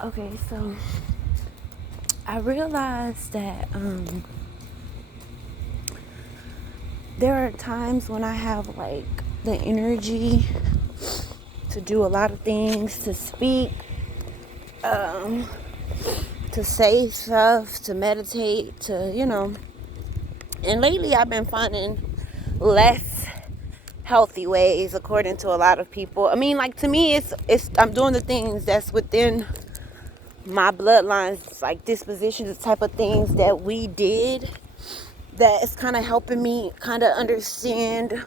Okay, so I realized that there are times when I have like the energy to do a lot of things, to speak, um, to say stuff, to meditate, and lately I've been finding less healthy ways according to a lot of people. I mean, like, to me, it's I'm doing the things that's within my bloodlines, like dispositions, the type of things that we did, that is kind of helping me kind of understand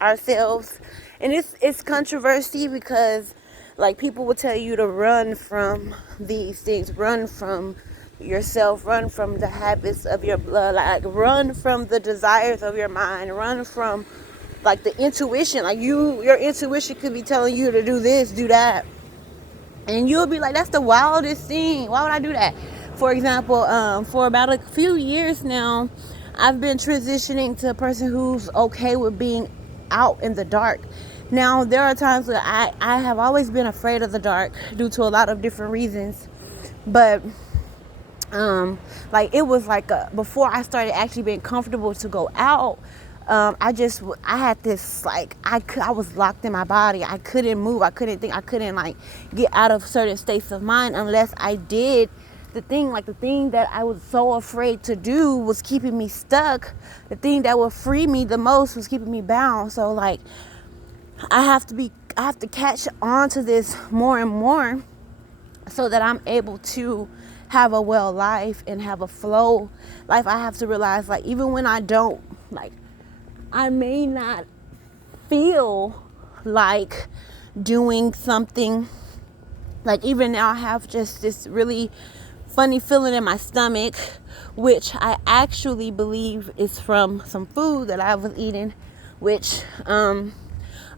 ourselves. And it's controversy because, like, people will tell you to run from these things, run from yourself, run from the habits of your blood, like run from the desires of your mind, run from like the intuition. Like, your intuition could be telling you to do this, do that, and you'll be like, that's the wildest thing, why would I do that? For example, for about a few years now, I've been transitioning to a person who's okay with being out in the dark. Now, there are times where I have always been afraid of the dark due to a lot of different reasons, but like, it was like before I started actually being comfortable to go out, I had this, like, I was locked in my body. I couldn't move, I couldn't think, I couldn't like get out of certain states of mind unless I did the thing. Like, the thing that I was so afraid to do was keeping me stuck. The thing that would free me the most was keeping me bound. So, like, I have to catch on to this more and more so that I'm able to have a well life and have a flow life. I have to realize, like, even when I don't, like, I may not feel like doing something, like, even now I have just this really funny feeling in my stomach, which I actually believe is from some food that I was eating, which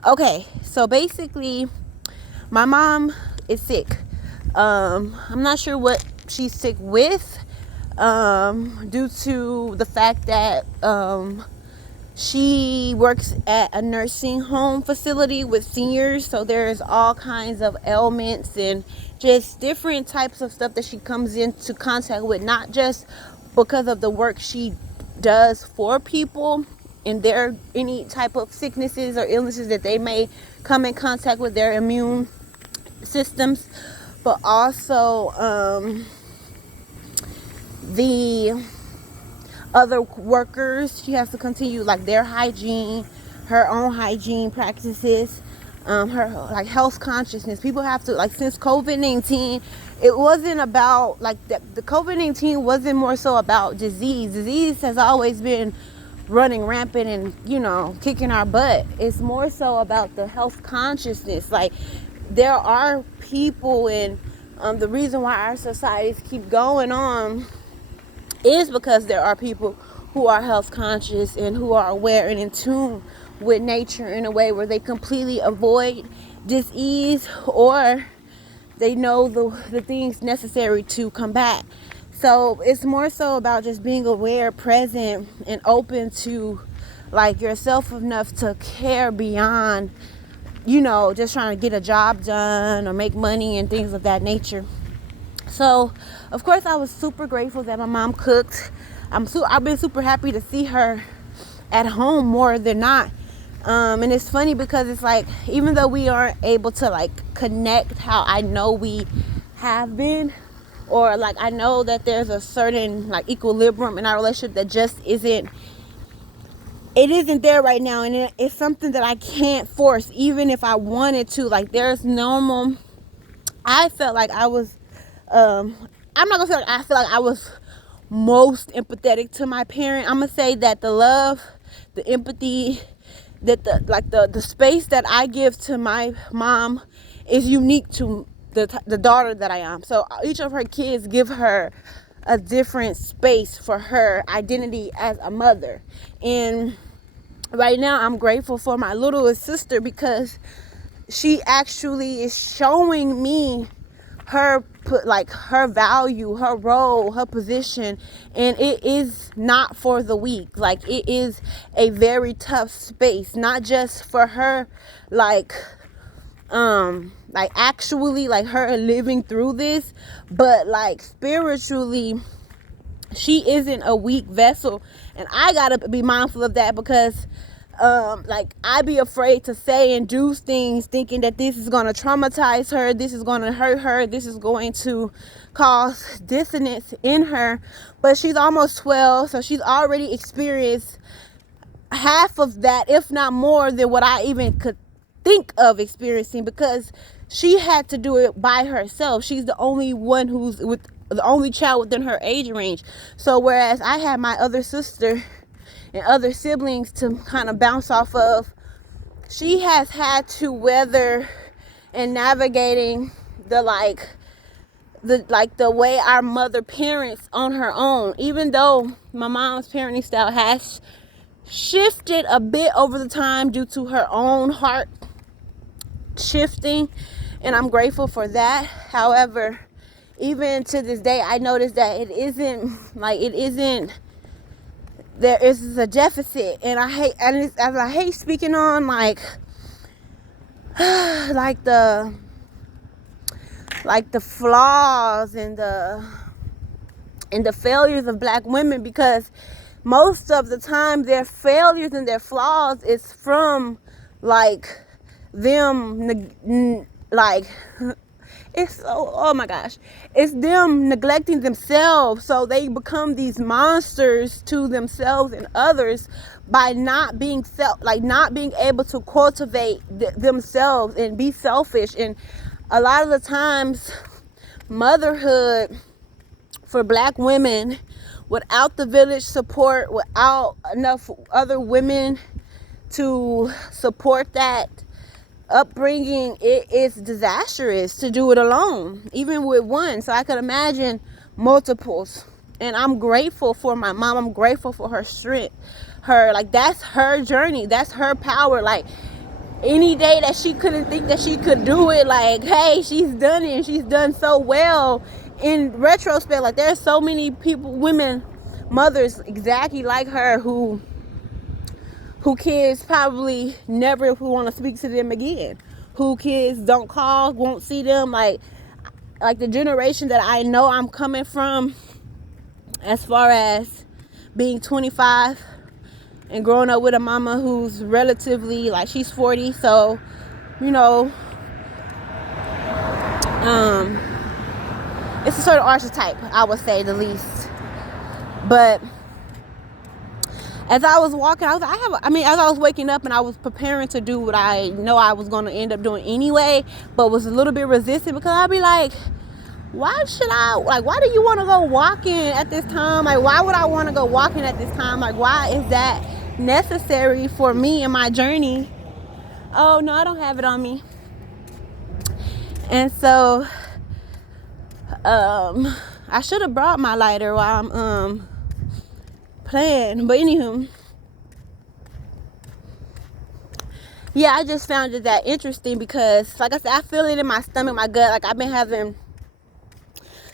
okay, so basically my mom is sick. I'm not sure what she's sick with, due to the fact that she works at a nursing home facility with seniors. So there's all kinds of ailments and just different types of stuff that she comes into contact with, not just because of the work she does for people and their any type of sicknesses or illnesses that they may come in contact with their immune systems, but also the other workers. She has to continue, like, their hygiene, her own hygiene practices, her, like, health consciousness. People have to, like, since COVID-19, it wasn't about, like, the COVID-19 wasn't more so about disease has always been running rampant and, kicking our butt. It's more so about the health consciousness. Like, there are people, and the reason why our societies keep going on is because there are people who are health conscious and who are aware and in tune with nature in a way where they completely avoid disease, or they know the things necessary to combat. So it's more so about just being aware, present, and open to, like, yourself enough to care beyond, just trying to get a job done or make money and things of that nature. So, of course, I was super grateful that my mom cooked. I've been super happy to see her at home more than not. And it's funny because it's like, even though we aren't able to, like, connect how I know we have been, or, like, I know that there's a certain, like, equilibrium in our relationship that just isn't there right now. And it's something that I can't force, even if I wanted to. Like, there's normal. I felt like I was, I'm not gonna say like I feel like I was most empathetic to my parent. I'm gonna say that the love, the empathy, that the space that I give to my mom is unique to the daughter that I am. So each of her kids give her a different space for her identity as a mother. And right now I'm grateful for my littlest sister because she actually is showing me her her value, her role, her position, and it is not for the weak. Like, it is a very tough space, not just for her, like like actually like her living through this, but like spiritually she isn't a weak vessel. And I gotta be mindful of that, because like I be afraid to say and do things thinking that this is going to traumatize her, this is going to hurt her, this is going to cause dissonance in her. But she's almost 12, so she's already experienced half of that, if not more than what I even could think of experiencing, because she had to do it by herself. She's the only one who's with the only child within her age range. So whereas I had my other sister and other siblings to kind of bounce off of, she has had to weather and navigating the way our mother parents on her own. Even though my mom's parenting style has shifted a bit over the time due to her own heart shifting, and I'm grateful for that. However, even to this day, I noticed that it isn't there is a deficit. And I hate speaking on like the flaws and the failures of black women, because most of the time their failures and their flaws is from like them like it's so, oh my gosh, it's them neglecting themselves. So they become these monsters to themselves and others by not being not being able to cultivate themselves and be selfish. And a lot of the times motherhood for black women, without the village support, without enough other women to support that upbringing, it is disastrous to do it alone, even with one. So I could imagine multiples. And I'm grateful for my mom. I'm grateful for her strength. That's her journey. That's her power. Like, any day that she couldn't think that she could do it, like, hey, she's done it, and she's done so well. In retrospect, like, there's so many people, women, mothers exactly like her who kids probably never want to speak to them again, who kids don't call, won't see them. Like the generation that I know I'm coming from, as far as being 25 and growing up with a mama who's relatively, like, she's 40, so it's a certain archetype, I would say, the least. But as I was walking, as I was waking up and I was preparing to do what I know I was going to end up doing anyway, but was a little bit resistant, because I'd be like, why do you want to go walking at this time? Like, why would I want to go walking at this time? Like, why is that necessary for me in my journey? Oh, no, I don't have it on me. And so, I should have brought my lighter while I'm, playing. But anywho, yeah, I just found it that interesting, because like I said, I feel it in my stomach, my gut. Like, I've been having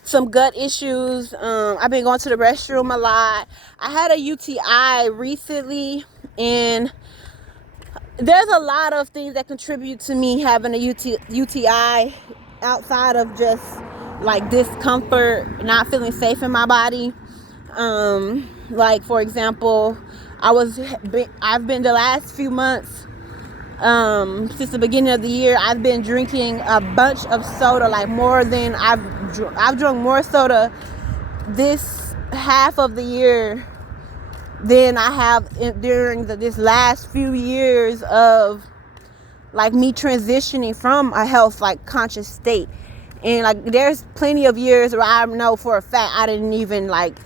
some gut issues. I've been going to the restroom a lot. I had a UTI recently, and there's a lot of things that contribute to me having a UTI outside of just like discomfort, not feeling safe in my body. Like, for example, I've been the last few months, since the beginning of the year, I've been drinking a bunch of soda, like more than I've drunk more soda this half of the year than I have during this last few years of like me transitioning from a health like conscious state. And like, there's plenty of years where I know for a fact I didn't even like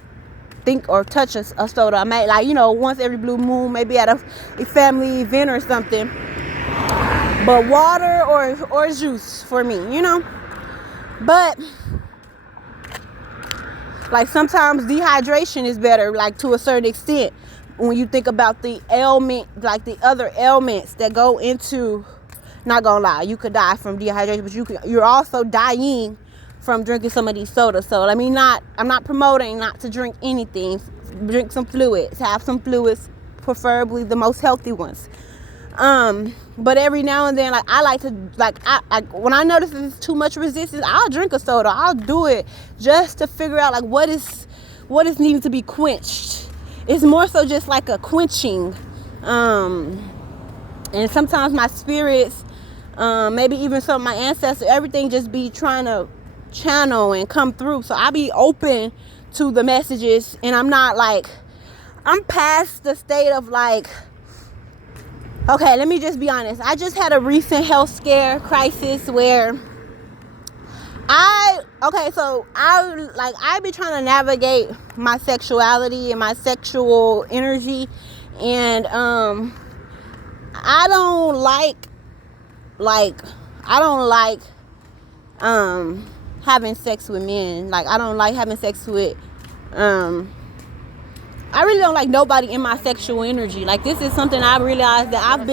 think or touch a soda. I might, like, once every blue moon, maybe at a family event or something. But water or juice for me, But like, sometimes dehydration is better, like, to a certain extent, when you think about the ailment, like the other ailments that go into. Not gonna lie, you could die from dehydration, but you're also dying from drinking some of these sodas. So I'm not promoting not to drink anything. Drink some fluids, have some fluids, preferably the most healthy ones. But every now and then, like, I like to, like, I when I notice there's too much resistance, I'll drink a soda. I'll do it just to figure out, like, what is needing to be quenched. It's more so just like a quenching. And sometimes my spirits, maybe even some of my ancestors, everything just be trying to channel and come through. So I be open to the messages, and I'm not like, I'm past the state of like, okay, let me just be honest. I just had a recent health scare crisis where I be trying to navigate my sexuality and my sexual energy, and I don't like having sex with men. Like, I don't like having sex with I really don't like nobody in my sexual energy. Like, this is something I realized that I've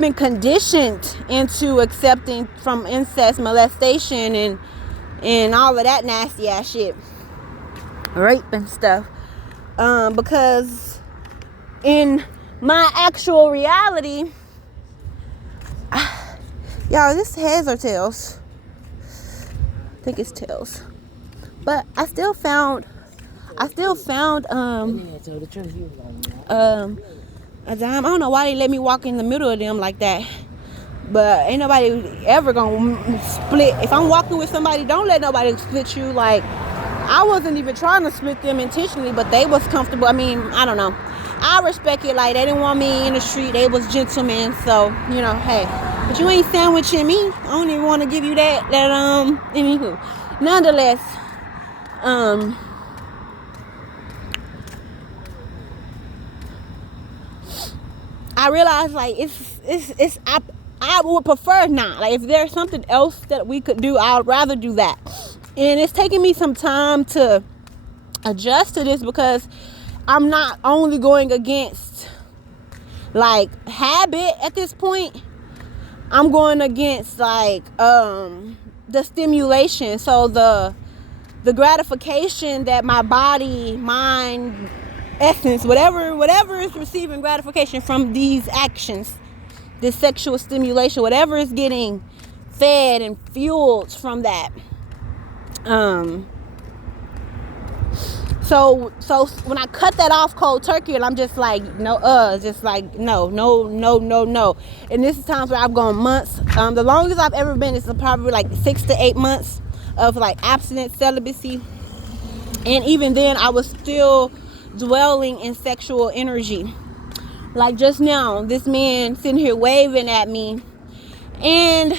been conditioned into accepting from incest, molestation, and all of that nasty ass shit, rape and stuff, because in my actual reality, y'all, this heads or tails? I think it's tails. But I still found a dime. I don't know why they let me walk in the middle of them like that. But ain't nobody ever gonna split. If I'm walking with somebody, don't let nobody split you. Like, I wasn't even trying to split them intentionally, but they was comfortable. I mean, I don't know. I respect it. Like, they didn't want me in the street. They was gentlemen. So, you know, hey. But you ain't sandwiching me. I don't even want to give you that. Anywho. Nonetheless, I realized, like, I would prefer not. Like, if there's something else that we could do, I would rather do that. And it's taking me some time to adjust to this, because I'm not only going against, like, habit at this point. I'm going against, like, the stimulation. So the gratification that my body, mind, essence, whatever is receiving gratification from these actions, this sexual stimulation, whatever is getting fed and fueled from that. So when I cut that off cold turkey, and I'm just like, no. And this is times where I've gone months. The longest I've ever been is probably like 6 to 8 months of like abstinent celibacy. And even then, I was still dwelling in sexual energy. Like, just now, this man sitting here waving at me, and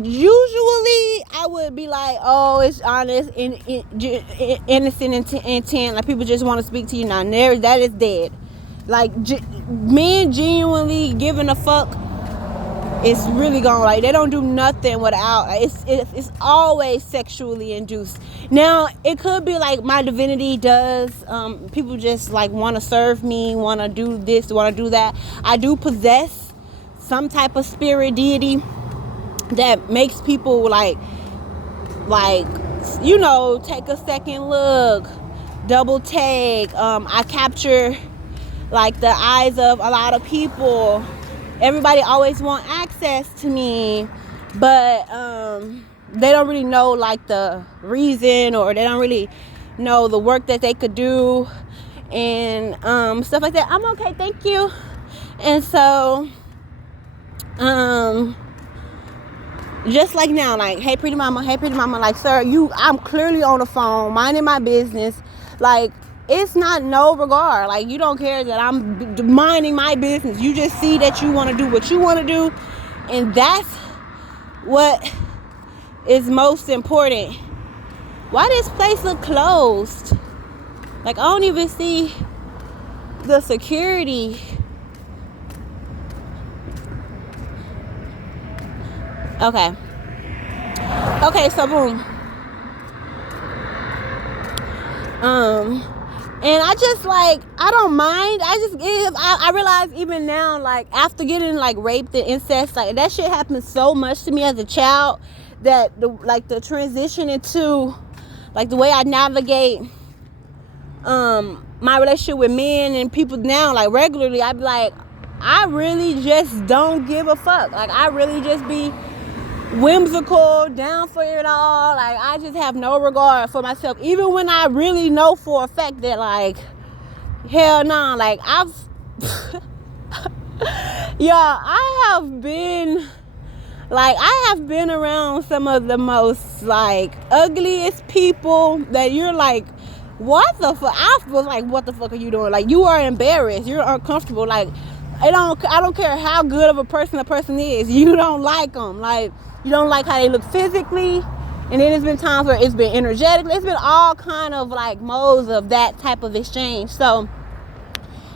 usually I would be like, oh, it's honest and innocent intent. Like, people just want to speak to you. Now, that is dead. Like, men genuinely giving a fuck, it's really gone. Like, they don't do nothing without, it's always sexually induced. Now, it could be like my divinity does, people just like want to serve me, want to do this, want to do that. I do possess some type of spirit deity that makes people like, you know, take a second look, double take. I capture like the eyes of a lot of people. Everybody always want access to me, but they don't really know like the reason, or they don't really know the work that they could do, and stuff like that. I'm okay, thank you. And so just like now, like, hey pretty mama, like, sir, I'm clearly on the phone minding my business. Like, it's not no regard. Like, you don't care that I'm minding my business. You just see that you want to do what you want to do, and that's what is most important. Why this place look closed? Like, I don't even see the security. Okay, so boom. And I just, like, I don't mind. I realize even now, like, after getting like raped and incest, like, that shit happened so much to me as a child, that the transition into like the way I navigate my relationship with men and people now, like, regularly, I'd be like, I really just don't give a fuck. Like, I really just be whimsical, down for it all. Like, I just have no regard for myself. Even when I really know for a fact that, like, hell no, like, I have been around some of the most, like, ugliest people that you're like, what the fuck? I was like, what the fuck are you doing? Like, you are embarrassed. You're uncomfortable. Like, I don't care how good of a person is. You don't like them. Like, you don't like how they look physically. And then there's been times where it's been energetic. It's been all kind of, like, modes of that type of exchange. So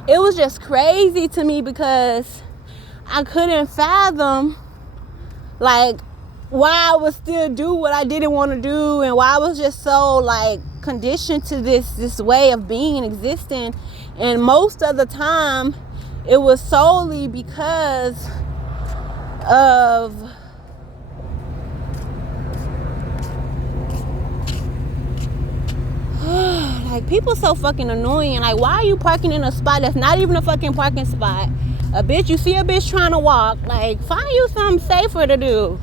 it was just crazy to me because I couldn't fathom, like, why I would still do what I didn't want to do, and why I was just so, like, conditioned to this way of being and existing. And most of the time it was solely because of like, people so fucking annoying. Like, why are you parking in a spot that's not even a fucking parking spot? You see a bitch trying to walk, like, find you something safer to do.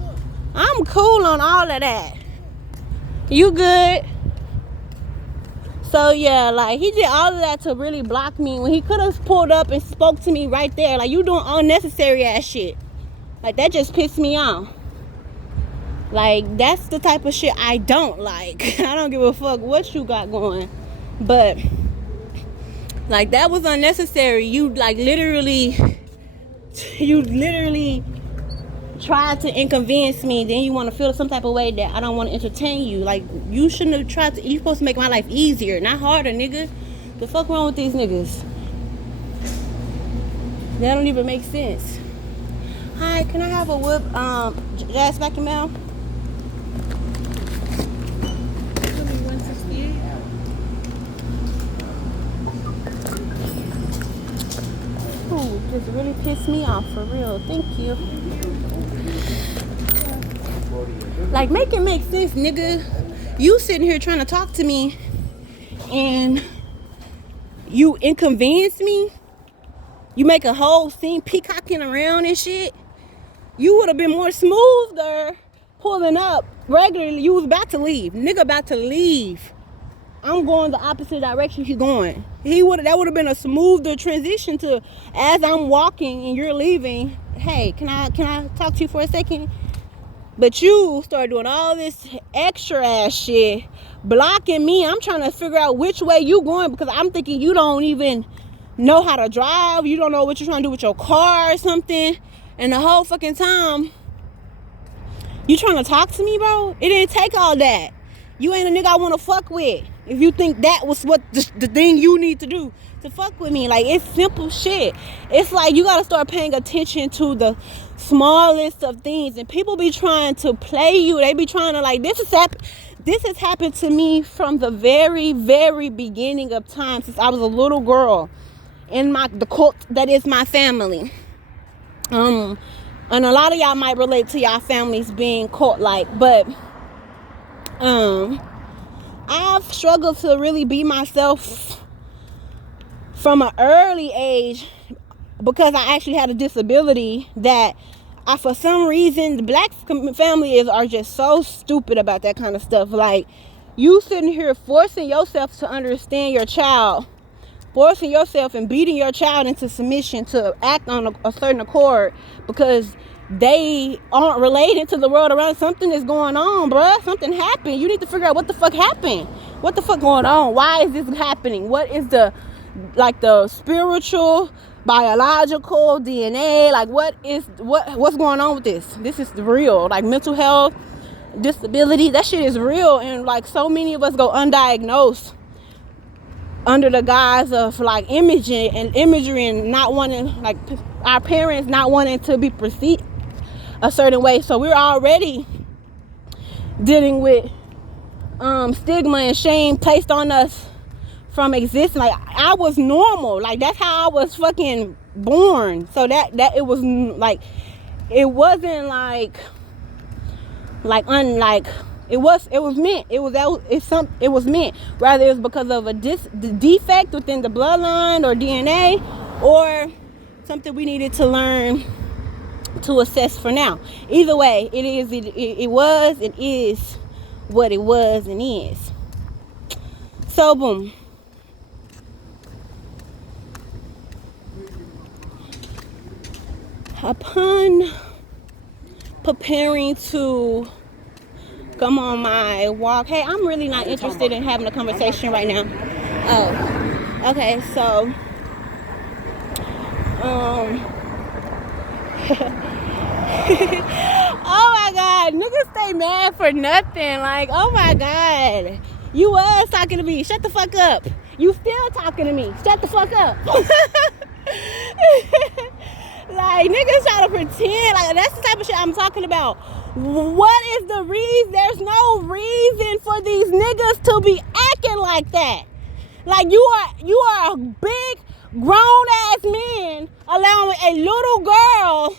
I'm cool on all of that. You good? So yeah, like, he did all of that to really block me when he could have pulled up and spoke to me right there. Like, you doing unnecessary ass shit. Like, that just pissed me off. Like, that's the type of shit I don't like. I don't give a fuck what you got going. But, like, that was unnecessary. You literally tried to inconvenience me. Then you want to feel some type of way that I don't want to entertain you. Like, you shouldn't have tried to. You supposed to make my life easier, not harder, nigga. The fuck wrong with these niggas? That don't even make sense. Hi, can I have a whip jazz vacuum mail? Ooh, just really pissed me off, for real. Thank you. Like, make it make sense, nigga. You sitting here trying to talk to me and you inconvenience me. You make a whole scene peacocking around and shit. You would have been more smoother pulling up regularly. You was about to leave. Nigga about to leave. I'm going the opposite direction he's going. That would have been a smoother transition to, as I'm walking and you're leaving, hey, can I talk to you for a second? But you start doing all this extra ass shit, blocking me. I'm trying to figure out which way you going because I'm thinking you don't even know how to drive. You don't know what you're trying to do with your car or something. And the whole fucking time, you trying to talk to me, bro? It didn't take all that. You ain't a nigga I want to fuck with. If you think that was what the thing you need to do to fuck with me. Like, it's simple shit. It's like you got to start paying attention to the smallest of things. And people be trying to play you. They be trying to, like, this has happened to me from the very, very beginning of time, since I was a little girl in the cult that is my family. And a lot of y'all might relate to y'all families being cult-like, but I've struggled to really be myself from an early age because I actually had a disability that for some reason the black families are just so stupid about that kind of stuff. Like, you sitting here forcing yourself to understand your child, forcing yourself and beating your child into submission to act on a certain accord because they aren't related to the world around. Something is going on, bruh. Something happened. You need to figure out what the fuck happened. What the fuck going on? Why is this happening? What is the spiritual, biological, DNA? Like, what's going on with this? This is real. Like, mental health, disability, that shit is real. And, like, so many of us go undiagnosed under the guise of, like, imagery and not wanting, like, our parents not wanting to be perceived a certain way. So we're already dealing with stigma and shame placed on us from existing. Like, I was normal. Like, that's how I was fucking born. So that it was like, it wasn't like unlike, it was meant. It was meant. Rather it was because of the defect within the bloodline or DNA, or something we needed to learn to assess for now. Either way, it is what it was and is. So boom. Upon preparing to come on my walk, hey, I'm really not interested in having a conversation right now. Oh, okay, so oh my god, niggas stay mad for nothing. Like, oh my god, you was talking to me, shut the fuck up. You still talking to me, shut the fuck up. Like, niggas try to pretend. Like, that's the type of shit I'm talking about. What is the reason? There's no reason for these niggas to be acting like that. Like, you are a big grown ass man allowing a little girl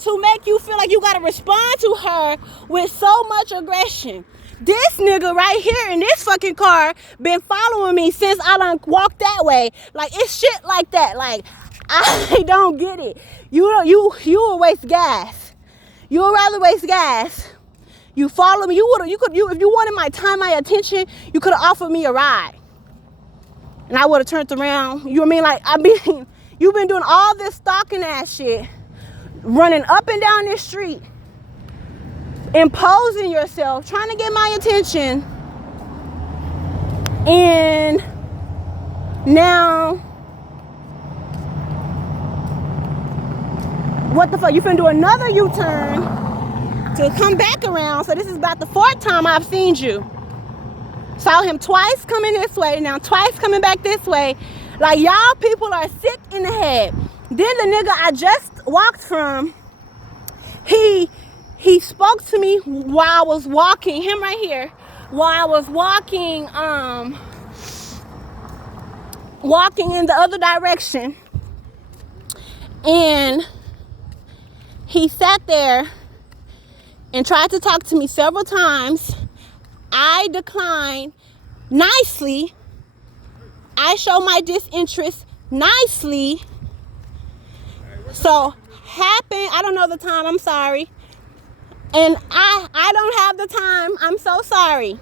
to make you feel like you gotta respond to her with so much aggression. This nigga right here in this fucking car been following me since I done walked that way. Like, it's shit like that. Like, I don't get it. You will waste gas. You would rather waste gas. You follow me. If you wanted my attention, you could have offered me a ride. And I would have turned around. You know what I mean? Like, you've been doing all this stalking ass shit, running up and down this street, imposing yourself, trying to get my attention. And now, what the fuck? You finna do another U-turn to come back around. So this is about the 4th time I've seen you. Saw him twice coming this way, now twice coming back this way. Like, y'all people are sick in the head. Then the nigga I just walked from, he spoke to me while I was walking, him right here, while I was walking in the other direction. And he sat there and tried to talk to me several times. I declined nicely. I show my disinterest nicely. So happened, I don't know the time, I'm sorry. And I don't have the time, I'm so sorry.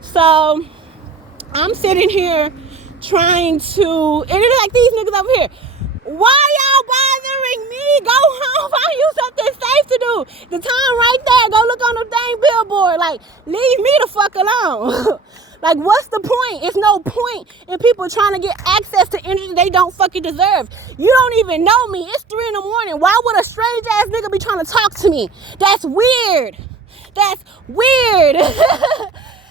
So I'm sitting here trying to, and it's like these niggas over here. Why y'all bothering me? Go home, find you something safe to do. The time right there, go look on the dang billboard. Like, leave me the fuck alone. Like, what's the point? It's no point in people trying to get access to energy they don't fucking deserve. You don't even know me. It's 3 a.m. Why would a strange ass nigga be trying to talk to me? That's weird. That's weird.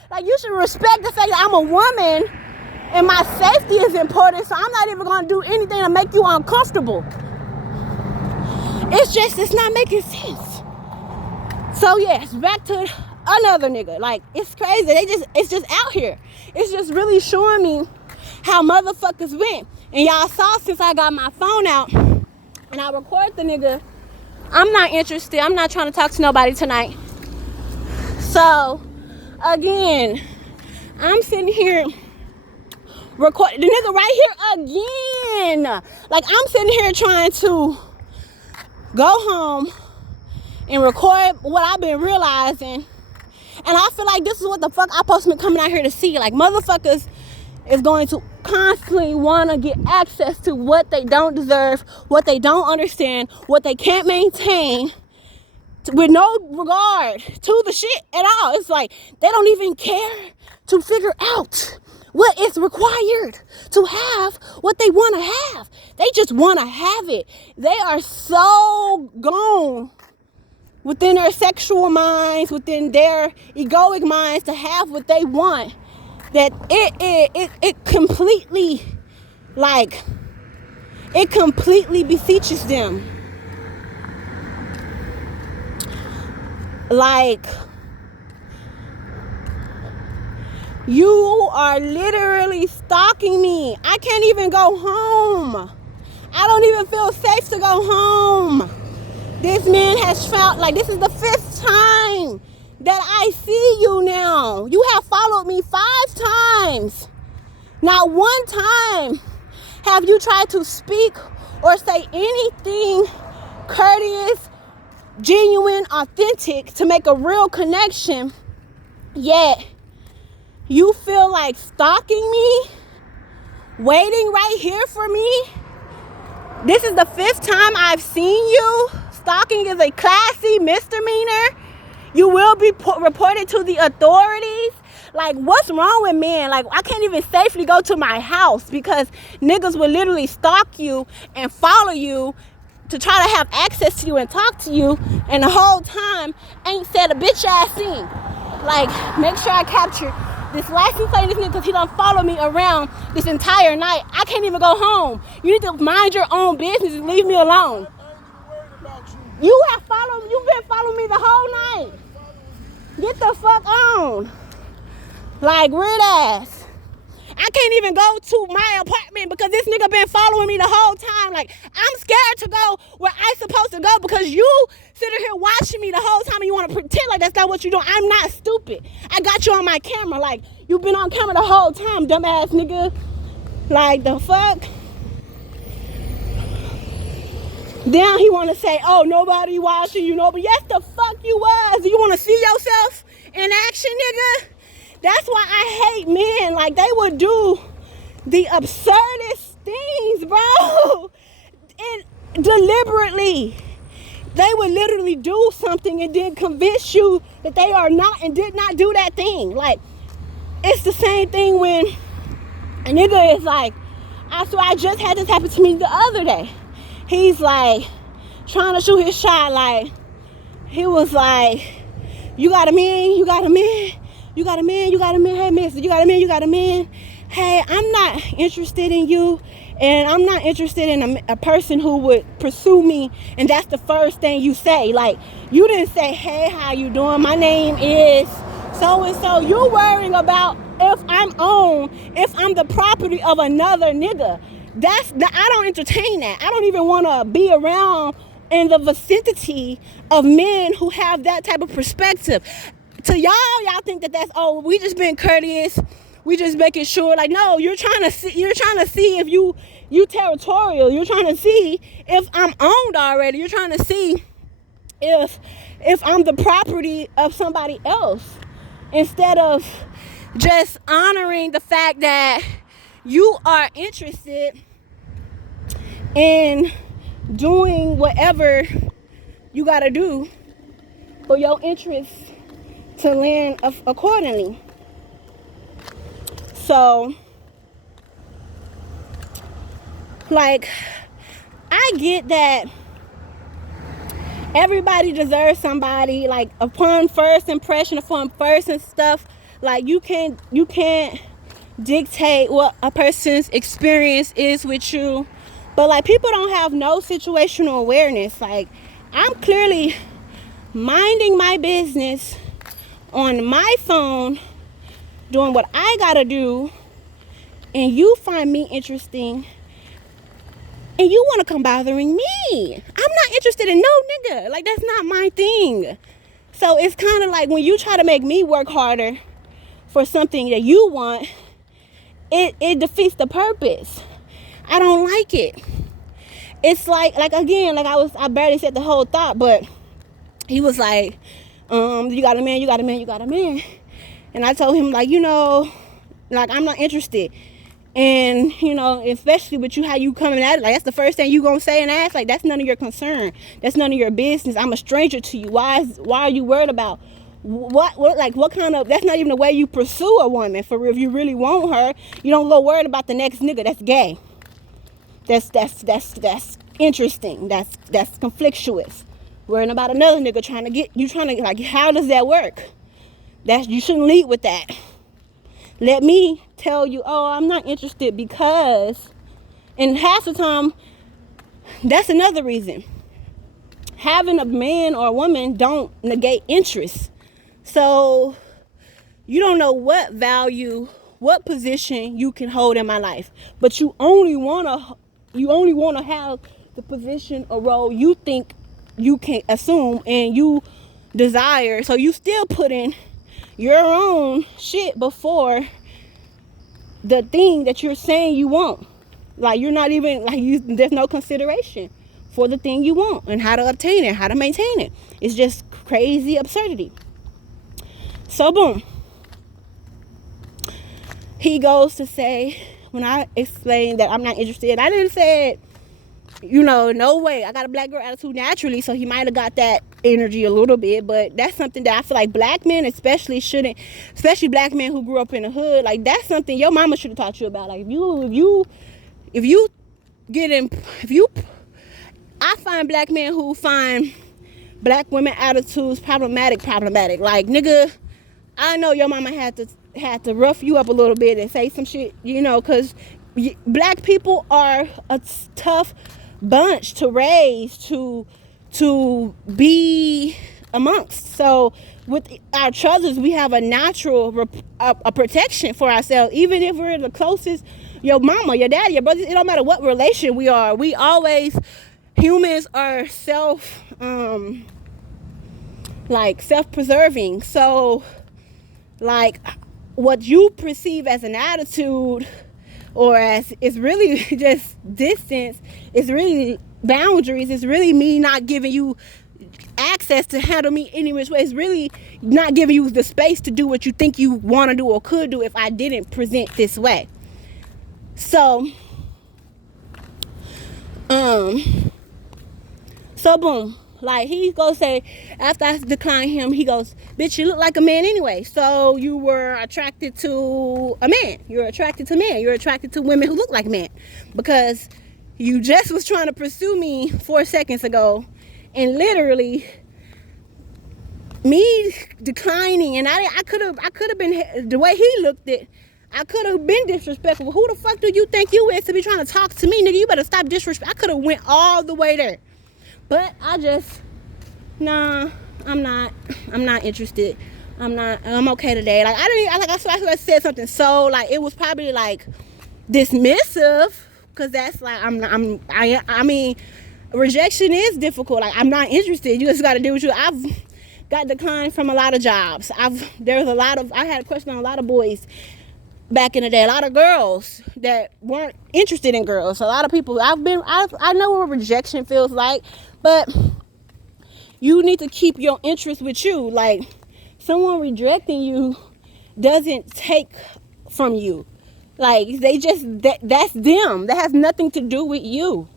Like, you should respect the fact that I'm a woman and my safety is important, so I'm not even gonna do anything to make you uncomfortable. It's not making sense. So yes, back to another nigga. Like, it's crazy. It's just out here. It's just really showing me how motherfuckers went. And y'all saw since I got my phone out and I record the nigga, I'm not interested. I'm not trying to talk to nobody tonight. So again, I'm sitting here recording the nigga right here again. Like, I'm sitting here trying to go home and record what I've been realizing. And I feel like this is what the fuck I'm supposed to be coming out here to see. Like, motherfuckers is going to constantly want to get access to what they don't deserve, what they don't understand, what they can't maintain, with no regard to the shit at all. It's like they don't even care to figure out what is required to have what they want to have. They just want to have it. They are so gone within their sexual minds, within their egoic minds to have what they want, that it completely, like, it completely beseeches them. Like, you are literally stalking me. I can't even go home. I don't even feel safe to go home. This man has found, like, this is the 5th time that I see you now. You have followed me 5 times. Not one time have you tried to speak or say anything courteous, genuine, authentic to make a real connection, yet you feel like stalking me, waiting right here for me. This is the 5th time I've seen you. Stalking is a classy misdemeanor. You will be reported to the authorities. Like, what's wrong with men? Like, I can't even safely go to my house because niggas will literally stalk you and follow you to try to have access to you and talk to you, and the whole time ain't said a bitch ass thing. Like, make sure I capture this license plate this nigga because he done follow me around this entire night. I can't even go home. You need to mind your own business and leave me alone. You've been following me the whole night. Get the fuck on. Like, weird ass. I can't even go to my apartment because this nigga been following me the whole time. Like, I'm scared to go where I supposed to go because you sitting here watching me the whole time and you want to pretend like that's not what you doing. I'm not stupid. I got you on my camera. Like, you been on camera the whole time, dumbass nigga. Like, the fuck? Then he want to say, oh, nobody watching you. But yes, the fuck you was. Do you want to see yourself in action, nigga? That's why I hate men. Like, they would do the absurdest things, bro. And deliberately. They would literally do something and then convince you that they are not and did not do that thing. Like, it's the same thing when a nigga is like, I swear I just had this happen to me the other day. He's like trying to shoot his shot. Like, he was like, you got a man, you got a man. You got a man, you got a man. Hey, mister, you got a man, you got a man. Hey, I'm not interested in you. And I'm not interested in a person who would pursue me. And that's the first thing you say. Like, you didn't say, hey, how you doing? My name is so-and-so. You're worrying about if I'm the property of another nigga. I don't entertain that. I don't even want to be around in the vicinity of men who have that type of perspective. To y'all think that that's, oh, we just being courteous, we just making sure. Like, no, you're trying to see if you territorial. You're trying to see if I'm owned already. You're trying to see if I'm the property of somebody else, instead of just honoring the fact that you are interested in doing whatever you gotta do for your interests to land accordingly. So, like, I get that everybody deserves somebody, like, upon first impression, upon first and stuff. Like, you can't dictate what a person's experience is with you. But, like, people don't have no situational awareness. Like, I'm clearly minding my business on my phone, doing what I gotta do, and you find me interesting, and you want to come bothering me. I'm not interested in no nigga. Like, that's not my thing. So it's kind of like when you try to make me work harder for something that you want, it defeats the purpose. I don't like it. It's like again, like I barely said the whole thought, but he was like, you got a man, you got a man, you got a man. And I told him, like, like, I'm not interested. And, especially with you, how you coming at it, like, that's the first thing you gonna say and ask. Like, that's none of your concern. That's none of your business. I'm a stranger to you. Why are you worried about what kind of, that's not even the way you pursue a woman. For real, if you really want her, you don't go worried about the next nigga. That's gay. That's interesting. That's conflictuous. Worrying about another nigga trying to like, how does that work? You shouldn't lead with that. Let me tell you, oh, I'm not interested because, and half the time, that's another reason. Having a man or a woman don't negate interest. So you don't know what value, what position you can hold in my life, but you only wanna have the position or role you think you can assume and you desire. So you still put in your own shit before the thing that you're saying you want. Like, you're not even, like, there's no consideration for the thing you want and how to obtain it, how to maintain it. It's just crazy absurdity. So, boom. He goes to say, when I explained that I'm not interested, I didn't say, no way. I got a black girl attitude naturally, so he might have got that energy a little bit, but that's something that I feel like black men especially shouldn't, especially black men who grew up in the hood, like, that's something your mama should have taught you about. Like, I find black men who find black women attitudes problematic. Like, nigga, I know your mama had to rough you up a little bit and say some shit, because black people are a tough bunch to raise, to be amongst. So with our trousers, we have a natural a protection for ourselves, even if we're the closest. Your mama, your daddy, your brother, it don't matter what relation we are. We always, humans are self-preserving. So, like, what you perceive as an attitude or as is really just distance, is really boundaries. It's really me not giving you access to handle me any which way. It's really not giving you the space to do what you think you want to do or could do if I didn't present this way. So boom, like, he goes say, after I decline him, he goes, bitch, you look like a man anyway. So you were attracted to a man. You're attracted to men. You're attracted to women who look like men, because you just was trying to pursue me 4 seconds ago, and literally me declining, and I could have been, the way he looked at, I could have been disrespectful. Who the fuck do you think you is to be trying to talk to me, nigga? You better stop disrespect. I could have went all the way there, but I just, nah, I'm not interested. I'm okay today. Like, I said something so, like, it was probably like dismissive, because that's like, I mean, rejection is difficult. Like, I'm not interested. You just got to deal with you. I've got declined from a lot of jobs. I had a question on a lot of boys back in the day, a lot of girls that weren't interested in girls. A lot of people, I know what rejection feels like, but you need to keep your interest with you. Like, someone rejecting you doesn't take from you. Like, they just, that's them. That has nothing to do with you.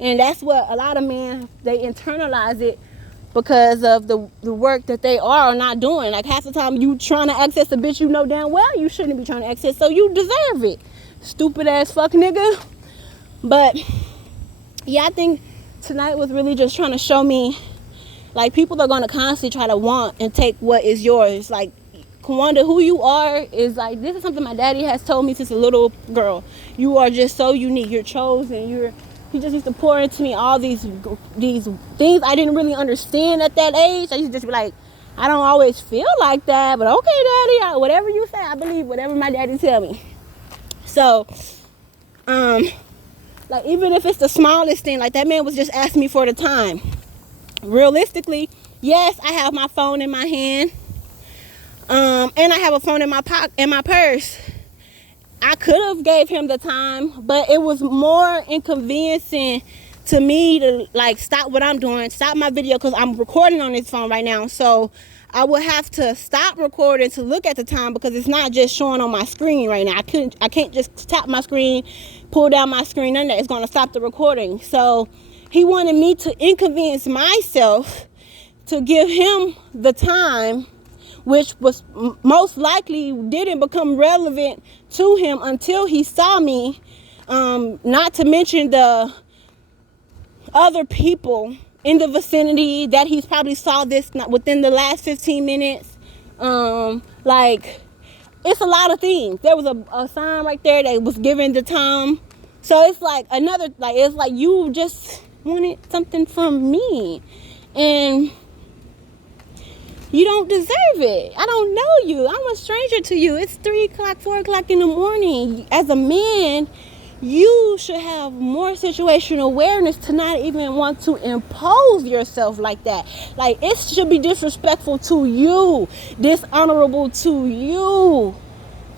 And that's what a lot of men, they internalize it because of the work that they are or not doing. Like, half the time you trying to access a bitch you know damn well you shouldn't be trying to access, so you deserve it. Stupid ass fuck nigga. But yeah, I think tonight was really just trying to show me, like, people are going to constantly try to want and take what is yours. Like, Kawanda, who you are is like, this is something my daddy has told me since a little girl. You are just so unique. You're chosen. He just used to pour into me all these things I didn't really understand at that age. I used to just be like, I don't always feel like that, but okay, daddy, whatever you say, I believe whatever my daddy tell me. So, like, even if it's the smallest thing, like, that man was just asking me for the time. Realistically, yes, I have my phone in my hand, and I have a phone in my pocket, in my purse. I could have gave him the time, but it was more inconveniencing to me to, like, stop what I'm doing, stop my video, because I'm recording on this phone right now. So I would have to stop recording to look at the time, because it's not just showing on my screen right now. I can't just tap my screen, pull down my screen, none of that. It's going to stop the recording. So he wanted me to inconvenience myself to give him the time, which was most likely didn't become relevant to him until he saw me. Not to mention the other people in the vicinity that he's probably saw this within the last 15 minutes. Like, it's a lot of things. There was a sign right there that was giving the time. So it's like it's like you just wanted something from me, and you don't deserve it. I don't know you. I'm a stranger to you. It's 3 o'clock, 4 o'clock in the morning. As a man, you should have more situational awareness to not even want to impose yourself like that. Like, it should be disrespectful to you, dishonorable to you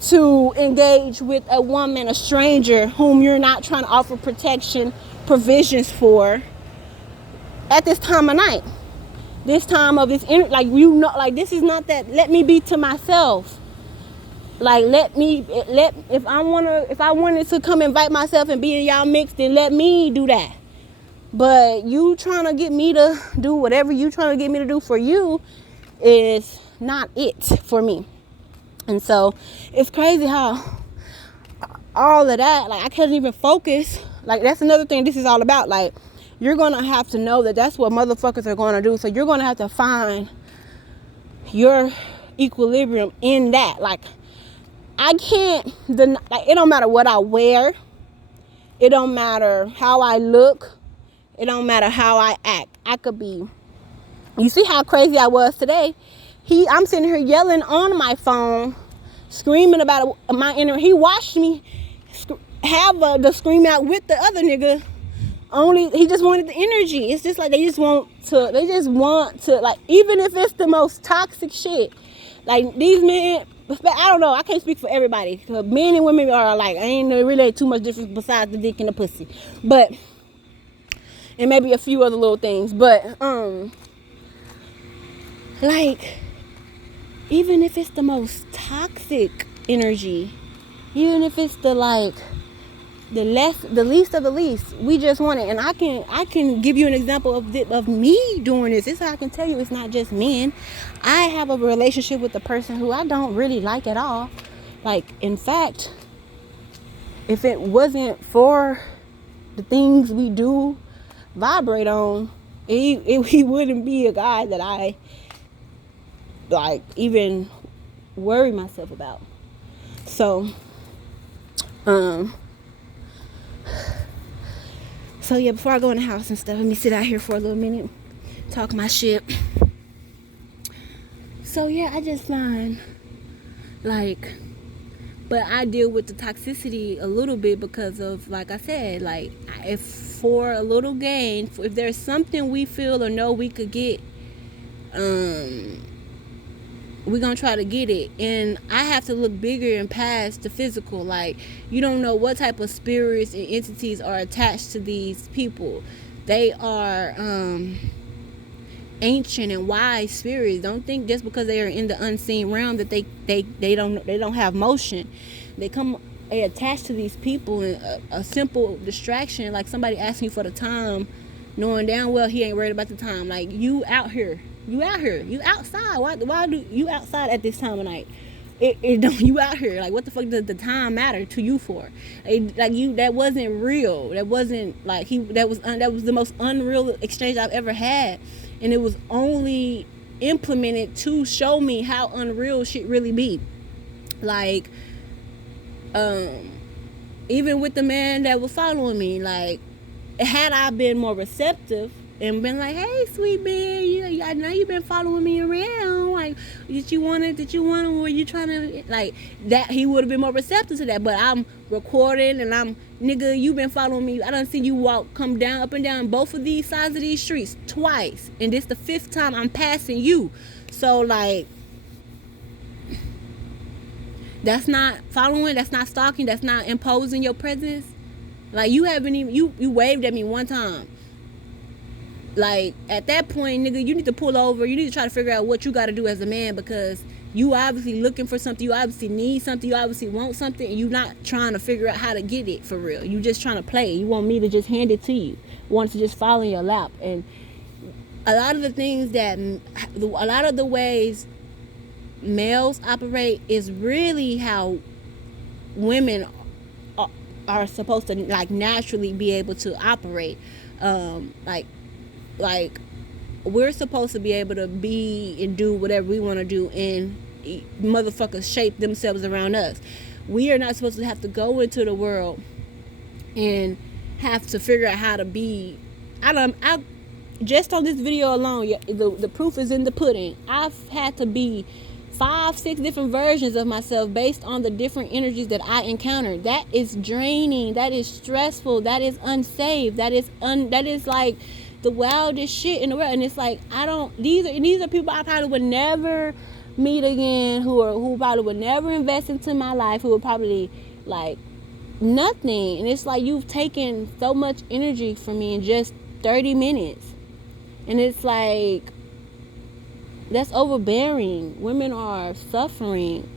to engage with a woman, a stranger, whom you're not trying to offer protection, provisions for at this time of night, this time of this, like, you know, like, this is not that. Let me be to myself. Like, if I wanted to come invite myself and be in y'all mix, then let me do that. But you trying to get me to do whatever you trying to get me to do for you is not it for me. And so it's crazy how all of that, like, I can't even focus. Like, that's another thing this is all about. Like, you're gonna have to know that that's what motherfuckers are gonna do. So you're gonna have to find your equilibrium in that. Like, I can't like, it don't matter what I wear, it don't matter how I look, it don't matter how I act. I could be, you see how crazy I was today. I'm sitting here yelling on my phone, screaming about my inner. He watched me have the scream out with the other nigga. Only he just wanted the energy. It's just like they just want to, like, even if it's the most toxic shit. Like, these men, I don't know, I can't speak for everybody. Cause men and women are like, I ain't really too much difference besides the dick and the pussy. But, and maybe a few other little things. But, like, even if it's the most toxic energy, even if it's the, like, the least of the least, we just want it. And I can give you an example of me doing this. This is how I can tell you it's not just men. I have a relationship with a person who I don't really like at all. Like, in fact, if it wasn't for the things we do vibrate on, he wouldn't be a guy that I, like, even worry myself about. So yeah, before I go in the house and stuff, let me sit out here for a little minute, talk my shit. So yeah, I just find, like, but I deal with the toxicity a little bit because of, like I said, like, if for a little gain, if there's something we feel or know we could get, we're gonna try to get it. And I have to look bigger and past the physical. Like, you don't know what type of spirits and entities are attached to these people. They are ancient and wise spirits. Don't think just because they are in the unseen realm that they don't have motion. They attach to these people, and a simple distraction, like somebody asking you for the time, knowing damn well he ain't worried about the time. Like, you out here, you outside. Why do you outside at this time of night? It don't, you out here. Like, what the fuck does the time matter to you for? That wasn't real. That wasn't like that was the most unreal exchange I've ever had, and it was only implemented to show me how unreal shit really be. Like, even with the man that was following me, like, had I been more receptive and been like, hey, sweet man, I know you've been following me around. Like, did you want to, were you trying to, like, that, he would have been more receptive to that. But I'm recording and nigga, you been following me. I done seen you come down, up and down both of these sides of these streets twice. And this the 5th time I'm passing you. So, like, that's not following, that's not stalking, that's not imposing your presence. Like, you haven't even, you waved at me one time. Like, at that point, nigga, you need to pull over. You need to try to figure out what you got to do as a man, because you obviously looking for something. You obviously need something. You obviously want something, and you not trying to figure out how to get it for real. You just trying to play. You want me to just hand it to you. You want to just fall in your lap. And a lot of the ways males operate is really how women are supposed to, like, naturally be able to operate. Like, we're supposed to be able to be and do whatever we want to do, and motherfuckers shape themselves around us. We are not supposed to have to go into the world and have to figure out how to be. I just on this video alone, the proof is in the pudding. I've had to be 5-6 different versions of myself based on the different energies that I encountered. That is draining. That is stressful. That is unsafe. That is like the wildest shit in the world. And it's like, these are people I probably would never meet again who probably would never invest into my life, who would probably like nothing. And it's like you've taken so much energy from me in just 30 minutes. And it's like, that's overbearing. Women are suffering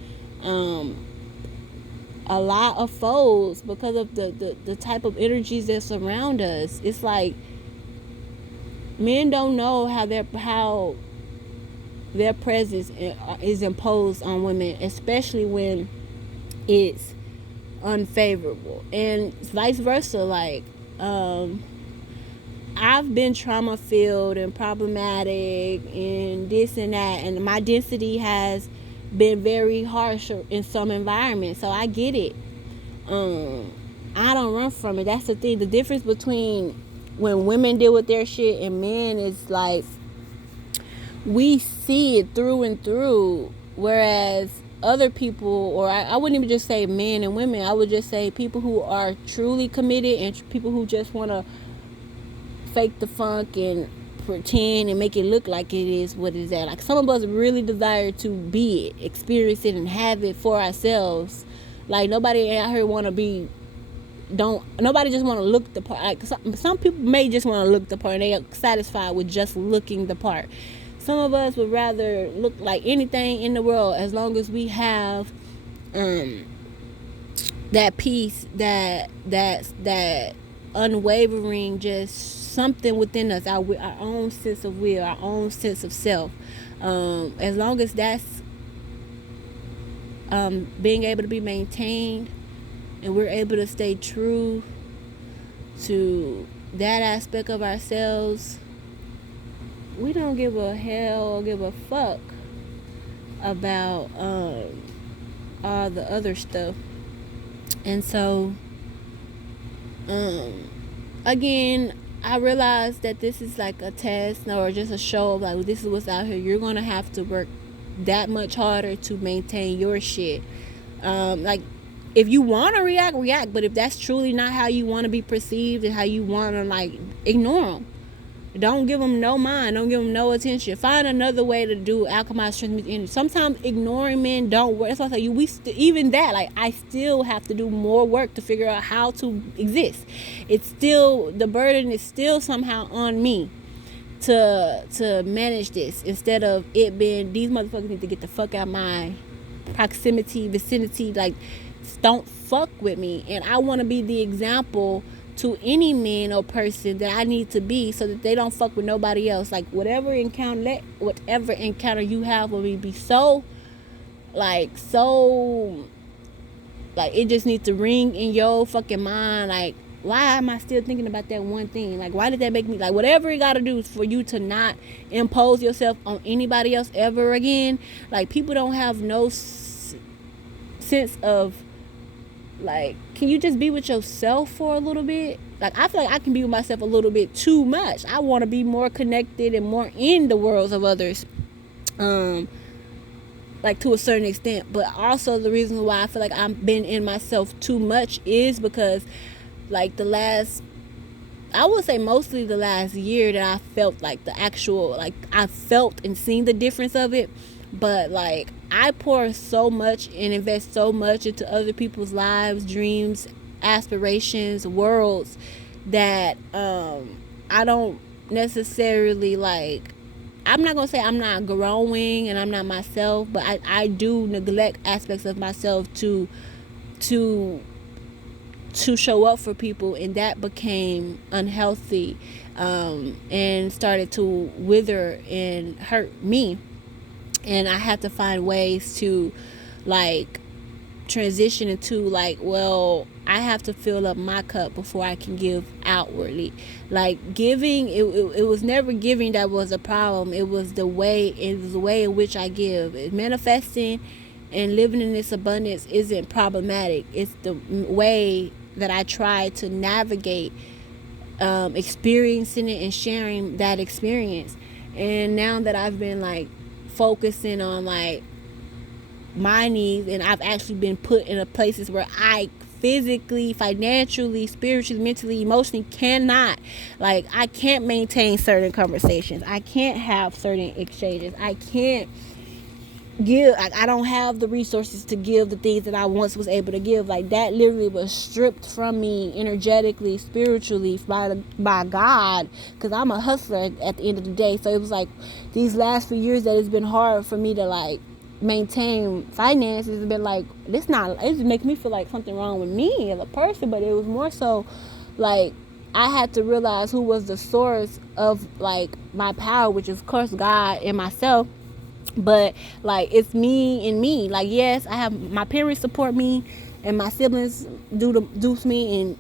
a lot of foes because of the type of energies that surround us. It's like men don't know how their presence is imposed on women, especially when it's unfavorable, and vice versa. Like I've been trauma filled and problematic and this and that, and my density has been very harsh in some environments, so I get it. I don't run from it. That's the thing. The difference between when women deal with their shit and men is like, we see it through and through, whereas other people, or I wouldn't even just say men and women, I would just say people who are truly committed and people who just want to fake the funk and pretend and make it look like it is what it is at. Like some of us really desire to be it, experience it, and have it for ourselves. Like nobody out here want to be, nobody just want to look the part. Like some people may just want to look the part and they are satisfied with just looking the part. Some of us would rather look like anything in the world as long as we have that peace, that unwavering, just something within us, our own sense of will, our own sense of self. As long as that's being able to be maintained, and we're able to stay true to that aspect of ourselves, we don't give a hell or give a fuck about all the other stuff. And so again, I realized that this is like a test or just a show of like, this is what's out here. You're gonna have to work that much harder to maintain your shit. Like if you want to react, but if that's truly not how you want to be perceived and how you want to, like, ignore them. Don't give them no mind. Don't give them no attention. Find another way to do alchemize strength energy. Sometimes ignoring men don't work. That's why I say even that. Like I still have to do more work to figure out how to exist. It's still, the burden is still somehow on me to manage this, instead of it being these motherfuckers need to get the fuck out of my proximity, vicinity. Like don't fuck with me. And I want to be the example to any man or person that I need to be, so that they don't fuck with nobody else. Like whatever encounter you have with me be so it just needs to ring in your fucking mind. Like, why am I still thinking about that one thing? Like, why did that make me, like, whatever you gotta do for you to not impose yourself on anybody else ever again. Like, people don't have no sense of, like, can you just be with yourself for a little bit? Like, I feel like I can be with myself a little bit too much. I want to be more connected and more in the worlds of others, like to a certain extent. But also the reason why I feel like I've been in myself too much is because, like, I would say mostly the last year that I felt like the actual, like, I felt and seen the difference of it. But like, I pour so much and invest so much into other people's lives, dreams, aspirations, worlds, that I don't necessarily, like, I'm not gonna say I'm not growing and I'm not myself, but I do neglect aspects of myself to show up for people, and that became unhealthy and started to wither and hurt me. And I have to find ways to, like, transition into, like, well, I have to fill up my cup before I can give outwardly. Like, giving, it was never giving that was a problem. It was the way in which I give. Manifesting and living in this abundance isn't problematic. It's the way that I try to navigate experiencing it and sharing that experience. And now that I've been, like, focusing on, like, my needs, and I've actually been put in a places where I physically, financially, spiritually, mentally, emotionally cannot, like, I can't maintain certain conversations. I can't have certain exchanges. I can't give, like I don't have the resources to give the things that I once was able to give. Like that literally was stripped from me energetically, spiritually by God, because I'm a hustler at the end of the day. So it was like these last few years that it's been hard for me to like maintain finances. It's been like this not, it just makes me feel like something wrong with me as a person. But it was more so like I had to realize who was the source of like my power, which is of course God and myself. But like it's me and me. Like yes, I have my parents support me and my siblings do for me, and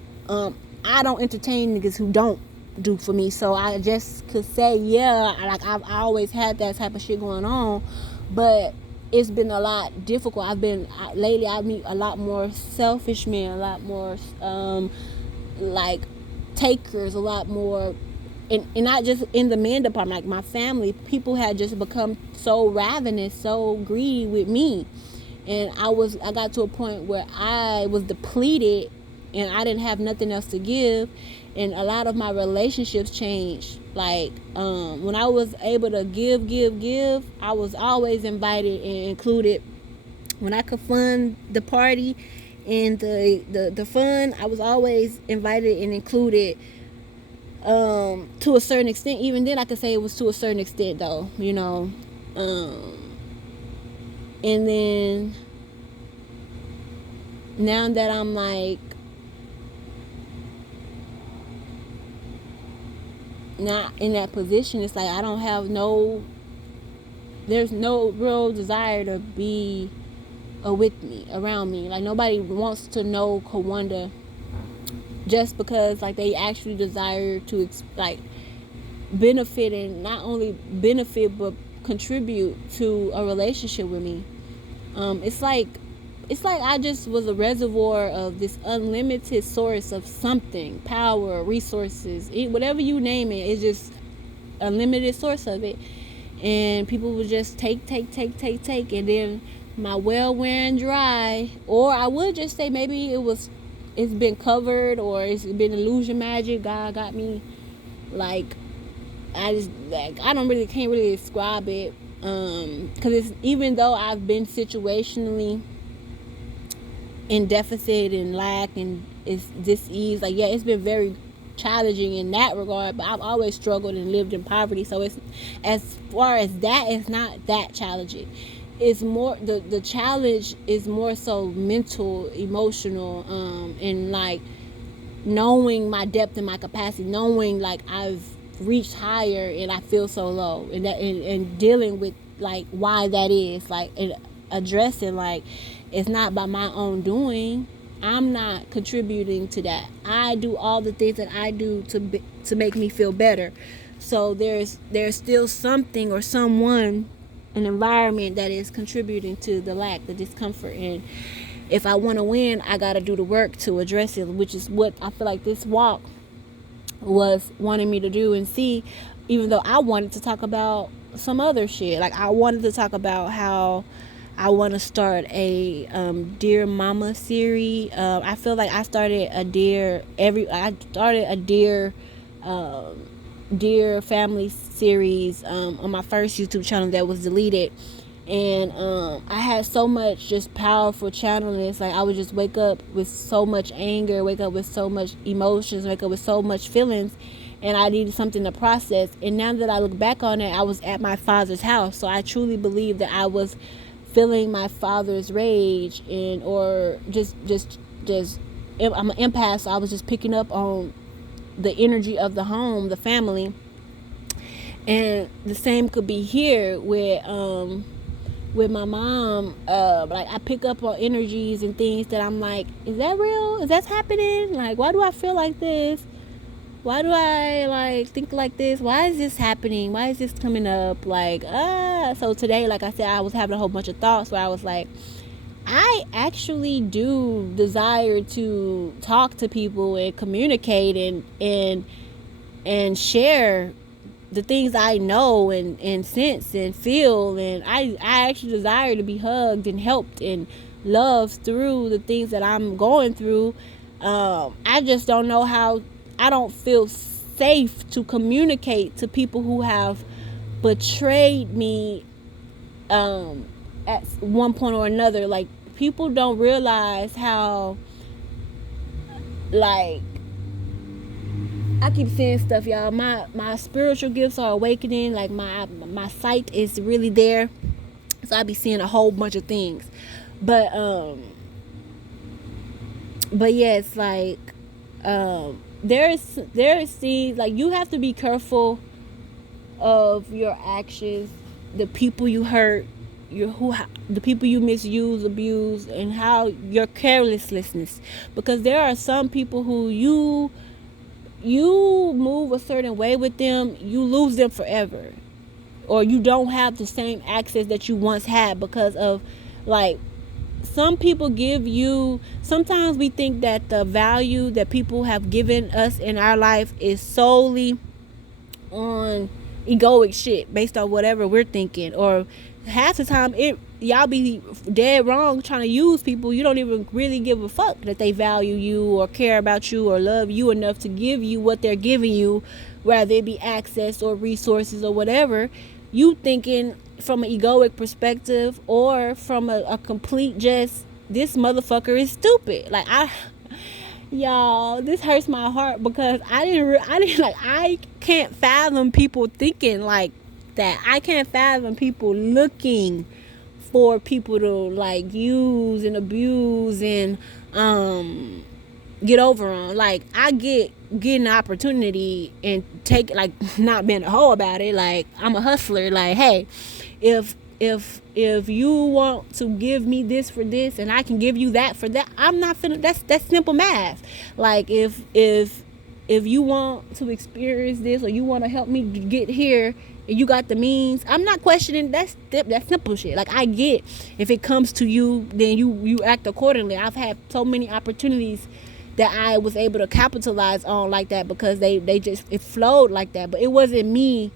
I don't entertain niggas who don't do for me. So I just could say yeah, like I've always had that type of shit going on. But it's been a lot difficult. Lately I meet a lot more selfish men, a lot more like takers, a lot more, and not just in the men department, like my family, people had just become so ravenous, so greedy with me. And I got to a point where I was depleted and I didn't have nothing else to give. And a lot of my relationships changed. Like when I was able to give, I was always invited and included. When I could fund the party and the fun, I was always invited and included, to a certain extent. Even then I could say it was to a certain extent though, and then now that I'm like not in that position, it's like I don't have there's no real desire to be with me, around me. Like nobody wants to know Kawanda just because like they actually desire to like benefit, and not only benefit but contribute to a relationship with me. It's like I just was a reservoir of this unlimited source of something, power, resources, whatever you name it. It's just a limited source of it, and people would just take, and then my well wearing dry. Or I would just say maybe it's been covered, or it's been illusion magic. God got me. Like I just like I don't really can't really describe it, because it's, even though I've been situationally in deficit and lack and it's dis-ease, like yeah, it's been very challenging in that regard. But I've always struggled and lived in poverty, so it's, as far as that, it's not that challenging. It's more the challenge is more so mental, emotional, and like knowing my depth and my capacity, knowing like I've reached higher and I feel so low, and that and dealing with like why that is, like, and addressing like it's not by my own doing. I'm not contributing to that. I do all the things that I do to make me feel better. So there's still something or someone, an environment that is contributing to the lack, the discomfort. And if I want to win, I got to do the work to address it, which is what I feel like this walk was wanting me to do and see. Even though I wanted to talk about some other shit, like I wanted to talk about how I want to start a Dear Mama series. I feel like I started a Dear Family series on my first YouTube channel that was deleted. And I had so much just powerful channeling. Like I would just wake up with so much anger, wake up with so much emotions, wake up with so much feelings, and I needed something to process. And now that I look back on it, I was at my father's house, so I truly believe that I was feeling my father's rage, and or just I'm an empath, so I was just picking up on the energy of the home, the family. And the same could be here with my mom. Like I pick up on energies and things that I'm like, is that real? Is that happening? Like, why do I feel like this? Why do I like think like this? Why is this happening? Why is this coming up? Like, so today, like I said, I was having a whole bunch of thoughts where I was like, I actually do desire to talk to people and communicate and share the things I know and sense and feel. And I actually desire to be hugged and helped and loved through the things that I'm going through. I just don't know how. I don't feel safe to communicate to people who have betrayed me at one point or another. Like, people don't realize how, like, I keep saying stuff, y'all. My spiritual gifts are awakening. Like, my sight is really there, so I be seeing a whole bunch of things. But yes, like, there is things like you have to be careful of your actions, the people you hurt, the people you misuse, abuse, and how your carelessness. Because there are some people who you move a certain way with them, you lose them forever, or you don't have the same access that you once had because of, like, some people give you, sometimes we think that the value that people have given us in our life is solely on egoic shit based on whatever we're thinking, or half the time y'all be dead wrong trying to use people. You don't even really give a fuck that they value you or care about you or love you enough to give you what they're giving you, whether it be access or resources or whatever. You thinking from an egoic perspective, or from a complete just, this motherfucker is stupid. Like, y'all, this hurts my heart because I didn't like, I can't fathom people thinking like that. I can't fathom people looking for people to, like, use and abuse and get over on. Like, I getting the opportunity and take, like, not being a hoe about it. Like, I'm a hustler. Like, hey, if you want to give me this for this and I can give you that for that, I'm not finna, that's simple math. Like, if you want to experience this, or you want to help me get here, and you got the means, I'm not questioning. That's simple shit. Like, I get, if it comes to you, then you act accordingly. I've had so many opportunities that I was able to capitalize on like that because they just, it flowed like that. But it wasn't me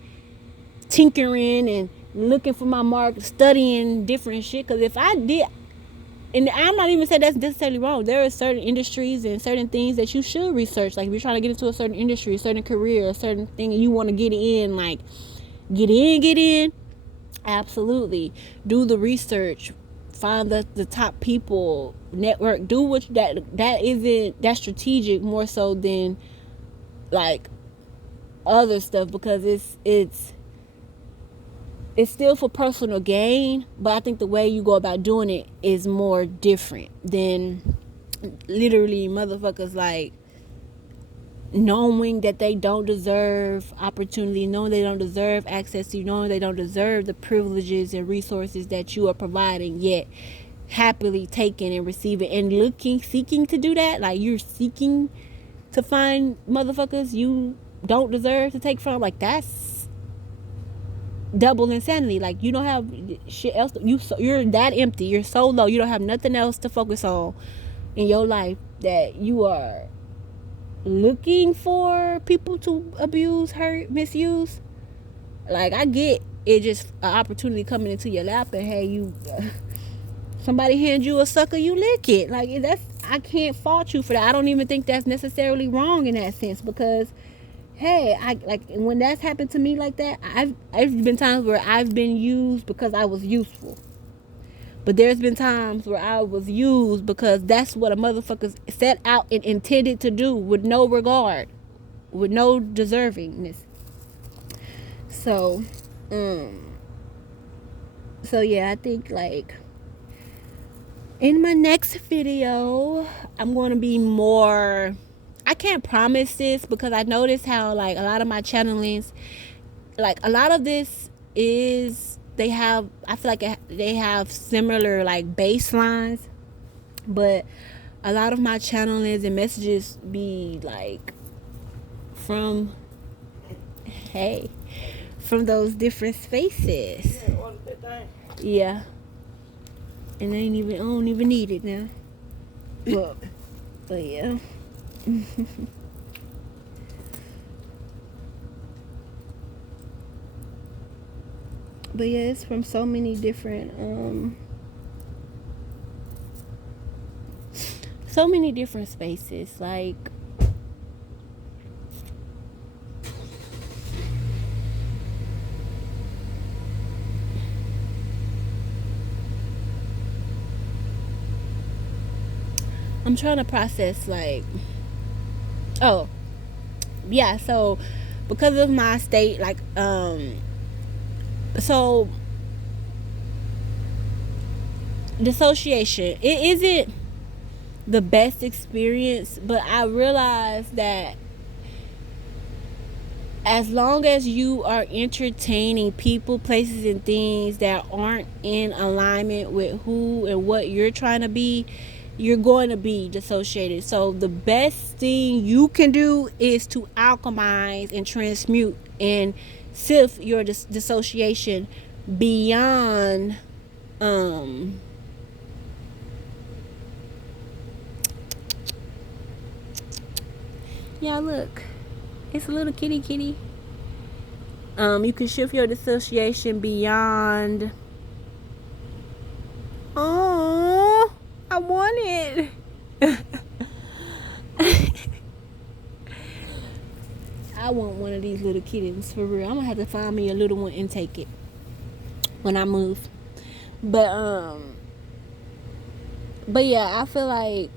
tinkering and looking for my mark, studying different shit. Because if I did, and I'm not even saying that's necessarily wrong, there are certain industries and certain things that you should research. Like, if you're trying to get into a certain industry, a certain career, a certain thing, and you want to get in, like, get in, absolutely do the research, find the top people, network, do what that's strategic more so than, like, other stuff, because it's still for personal gain, but I think the way you go about doing it is more different than literally motherfuckers, like, knowing that they don't deserve opportunity, knowing they don't deserve access to you, knowing they don't deserve the privileges and resources that you are providing, yet happily taking and receiving and seeking to do that. Like, you're seeking to find motherfuckers you don't deserve to take from. Like, that's double insanity. Like, you don't have shit else. You're that empty. You're so low. You don't have nothing else to focus on in your life that you are looking for people to abuse, hurt, misuse. Like, I get it, just an opportunity coming into your lap, and hey, you somebody hand you a sucker, you lick it. Like, that's, I can't fault you for that. I don't even think that's necessarily wrong in that sense, because hey, I, like, when that's happened to me like that, I've been times where I've been used because I was useful. But there's been times where I was used because that's what a motherfucker set out and intended to do, with no regard, with no deservingness. So yeah, I think, like, in my next video, I'm going to be more, I can't promise this because I noticed how, like, a lot of my channelings, like, a lot of this is, I feel like they have similar, like, baselines, but a lot of my channelings and messages be, like, from those different spaces. Yeah. And I don't even need it now. But yeah. But yeah, it's from so many different spaces. Like, I'm trying to process, like, oh yeah, so because of my state, like, so dissociation, it isn't the best experience, but I realized that as long as you are entertaining people, places, and things that aren't in alignment with who and what you're trying to be, you're going to be dissociated. So the best thing you can do is to alchemize and transmute and sift your dissociation beyond yeah, look, it's a little kitty. You can shift your dissociation beyond. Oh, I want it. I want one of these little kittens for real. I'm gonna have to find me a little one and take it when I move. But yeah, I feel like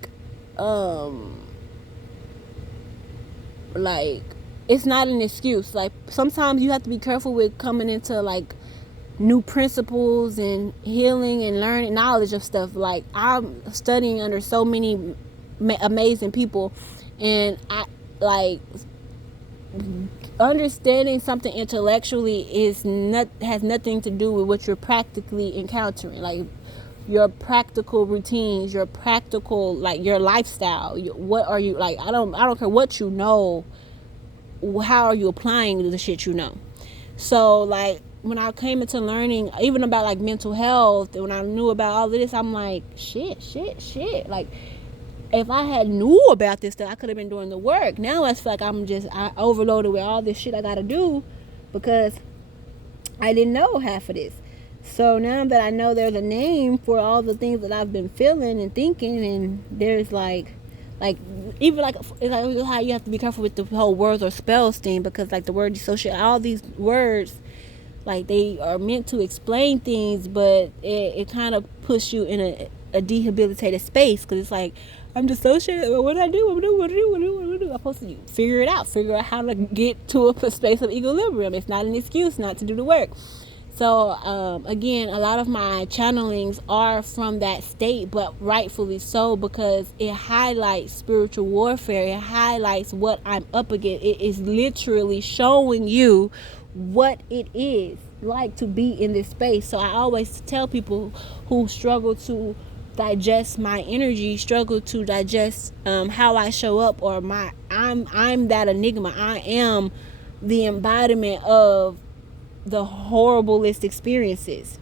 it's not an excuse. Like sometimes you have to be careful with coming into like new principles and healing and learning knowledge of stuff. Like I'm studying under so many amazing people, and I like understanding something intellectually has nothing to do with what you're practically encountering. Like your practical routines, your practical, like your lifestyle. What are you like? I don't care what you know. How are you applying the shit you know? So like when I came into learning even about like mental health, and when I knew about all of this, I'm like shit. Like if I had knew about this stuff, I could have been doing the work. Now I feel like I overloaded with all this shit I gotta do because I didn't know half of this. So now that I know there's a name for all the things that I've been feeling and thinking, and there's like even like it's like how you have to be careful with the whole words or spells thing, because like the word dissociate, all these words, like they are meant to explain things, but it kind of puts you in a debilitated space, because it's like I'm dissociated. What do I do? What do I do? I'm supposed to figure out how to get to a space of equilibrium. It's not an excuse not to do the work. So again, a lot of my channelings are from that state, but rightfully so, because it highlights spiritual warfare. It highlights what I'm up against. It is literally showing you what it is like to be in this space. So I always tell people who struggle to digest my energy, struggle to digest how I show up, or I'm that enigma. I am the embodiment of the horriblest experiences,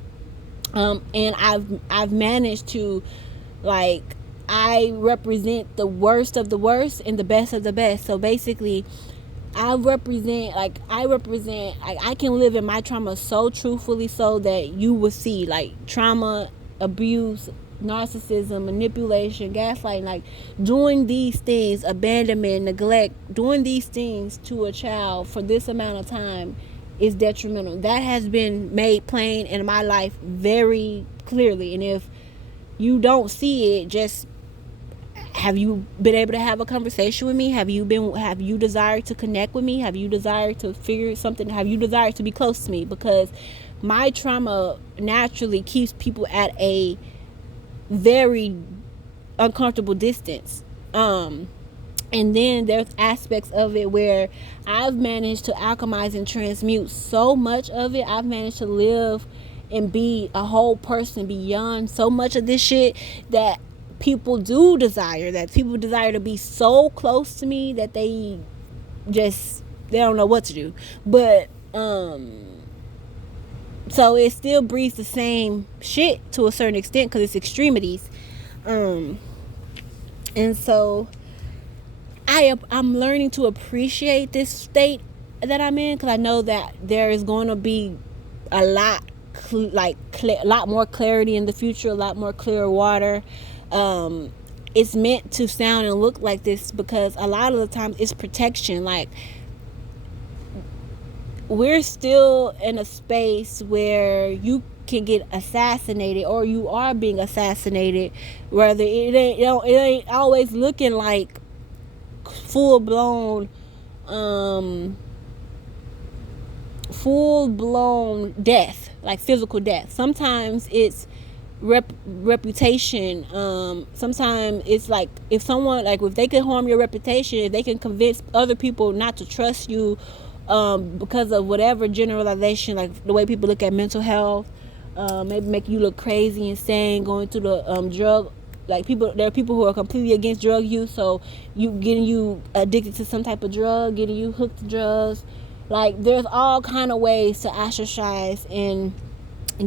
and I've managed to, like, I represent the worst of the worst and the best of the best. So basically I can live in my trauma so truthfully, so that you will see, like, trauma, abuse, narcissism, manipulation, gaslighting, like doing these things, abandonment, neglect, doing these things to a child for this amount of time is detrimental. That has been made plain in my life very clearly. And if you don't see it, just have you been able to have a conversation with me? Have you desired to connect with me? Have you desired to figure something? Have you desired to be close to me? Because my trauma naturally keeps people at a very uncomfortable distance. And then there's aspects of it where I've managed to alchemize and transmute so much of it. I've managed to live and be a whole person beyond so much of this shit that people desire to be so close to me that they don't know what to do. But so it still breeds the same shit to a certain extent, because it's extremities. And so I'm learning to appreciate this state that I'm in, because I know that there is going to be a lot more clarity in the future, a lot more clear water. It's meant to sound and look like this because a lot of the times it's protection. Like, we're still in a space where you can get assassinated, or you are being assassinated. Whether it ain't always looking like full blown death, like physical death. Sometimes it's reputation. Sometimes it's like if someone, like if they can harm your reputation, if they can convince other people not to trust you, because of whatever generalization, like the way people look at mental health, maybe make you look crazy, insane, going through the drug, like there are people who are completely against drug use, so getting you addicted to some type of drug, getting you hooked to drugs. Like there's all kind of ways to ostracize and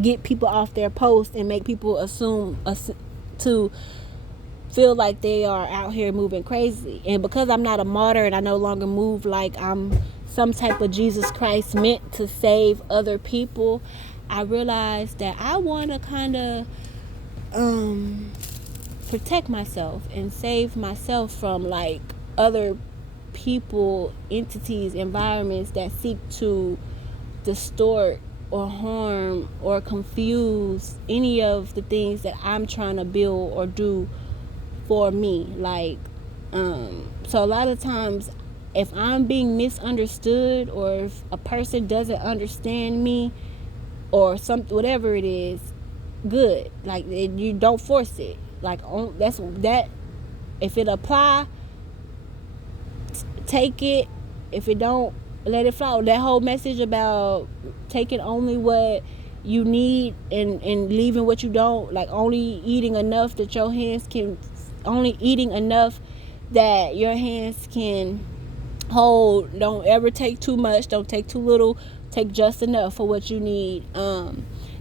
get people off their post and make people to feel like they are out here moving crazy. And because I'm not a martyr and I no longer move like I'm some type of Jesus Christ meant to save other people, I realized that I want to kind of protect myself and save myself from like other people, entities, environments that seek to distort or harm or confuse any of the things that I'm trying to build or do for me. Like so a lot of times if I'm being misunderstood, or if a person doesn't understand me or something, whatever it is, good. Like you don't force it. Like that if it apply, take it. If it don't, let it flow. That whole message about taking only what you need and leaving what you don't, like only eating enough that your hands can, only eating enough that your hands can hold. Don't ever take too much, don't take too little, take just enough for what you need.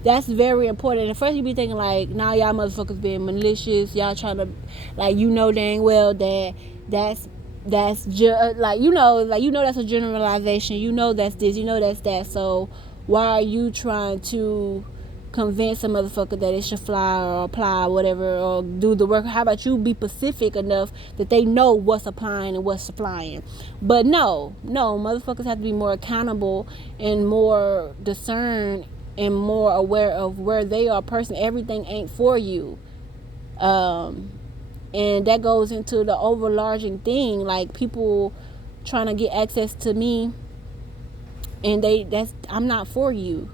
That's very important. At first you be thinking like, nah, y'all motherfuckers being malicious, y'all trying to, like, dang well that that's that's that's a generalization, that's this, that's that, so why are you trying to convince a motherfucker that it should fly or apply or whatever, or do the work? How about you be specific enough that they know what's applying and what's supplying? But no, motherfuckers have to be more accountable and more discerned and more aware of where they are person. Everything ain't for you. And that goes into the overarching thing, like people trying to get access to me, and I'm not for you.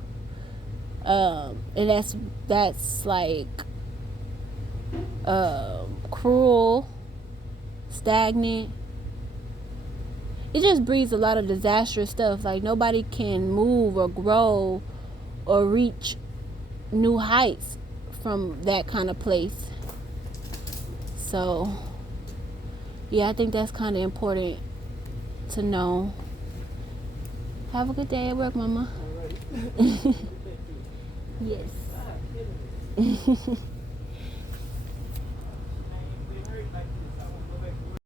And that's like cruel, stagnant. It just breeds a lot of disastrous stuff. Like nobody can move or grow or reach new heights from that kind of place. So yeah, I think that's kind of important to know. Have a good day at work, mama. Yes.